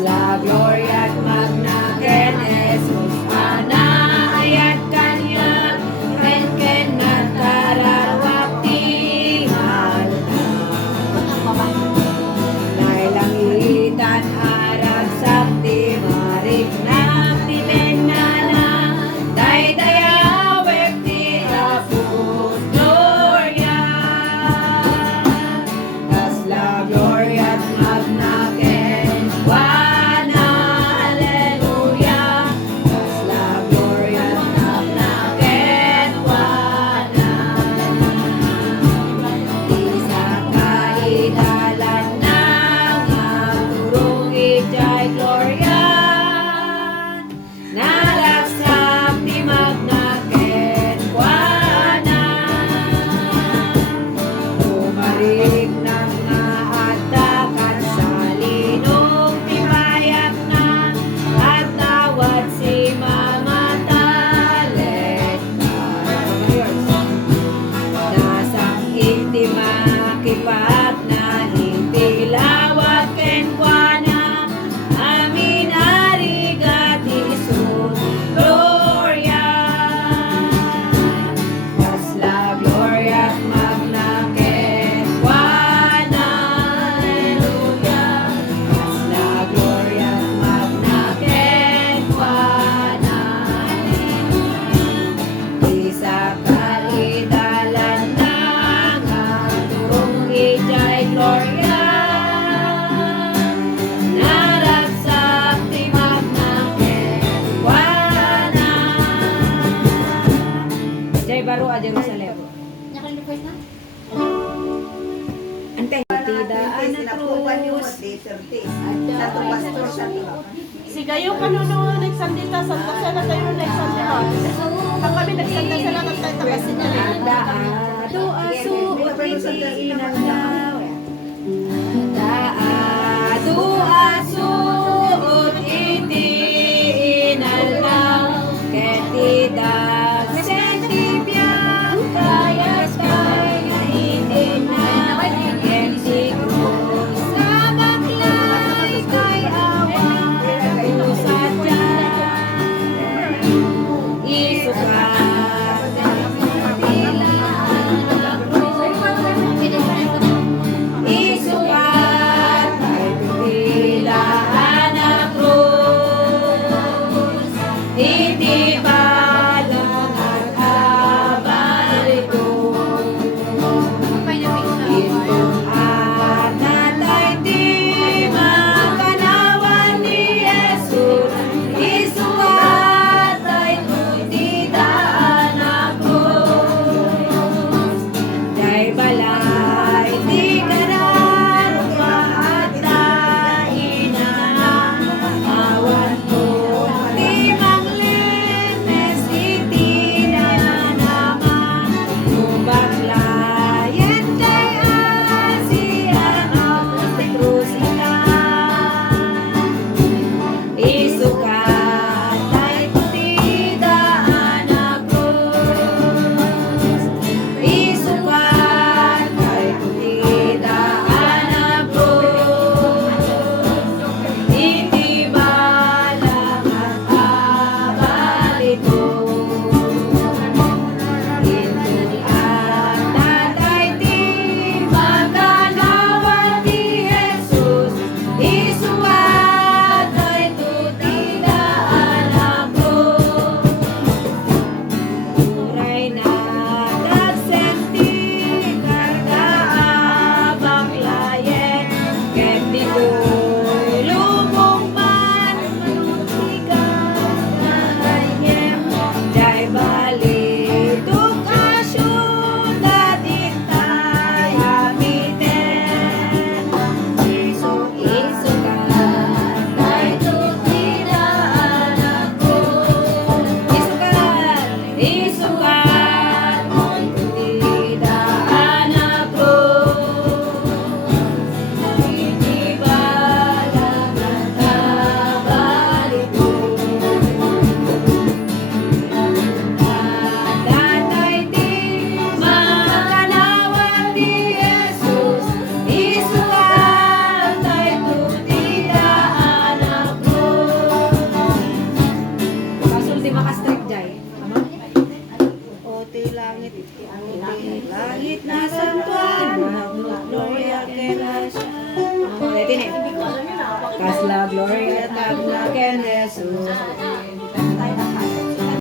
La gloria at magna ken Jesus ana ayat kanya ken nagkarawakti halta nailangitan arag sakti marik nakti benana daydaya wekti apus gloria tas la gloria at magna ken wana haleluya tas la gloria at magna ken wana isa kaidalan ng magturong ijay gloria nalagsak di magna ken wana umarik ng nga atakan sa linong tibayak na at tawad si Mama Talet nasang hindi makipat na hindi lawag ken kuana amin arigati sun gloria tas la gloria magna ken kuana haleluya tas la gloria magna ken kuana isa kaidalan ng turong ijay gloria naragsak di magna ken kuana jay baro a Jerusalem Nakalipay na? ante tida ana cruz Satu pastor sa Sigayo ka noon, nagsandita, santa siya na tayo nagsandita. Pag kami nagsandita sila, tayo kasi niya. ada asu iti inalaw ada asu iti inalaw ketida senti biang kayas kaya iti na kenti cruz sa baklay kay awan sadya isukat isukat ay pilaan na krus iti balang at abalito itong anatay di makanawan ni Jesus isukat ay tutidaan na krus day balay di karan paata inana awan ko di manglinis iti nananaman ubaglayan kay asiana krusita isukat ay tutidaan na krus isukat ay tutidaan na krus iti balang at abalito itong at tatay di magkanawan ni Jesus isukat ay tutidaan na krus Turay na nagsenti karga baklayen ket di ko'y lumong man manutigan na kanyem jay balito kasyuda ditay amiten isukat ay tutidaan na krus isukat ay tutidaan na krus iti balang Langit na santuan, gloria kena siya. Ulitin eh. Kasla gloria tag na ken Jesus.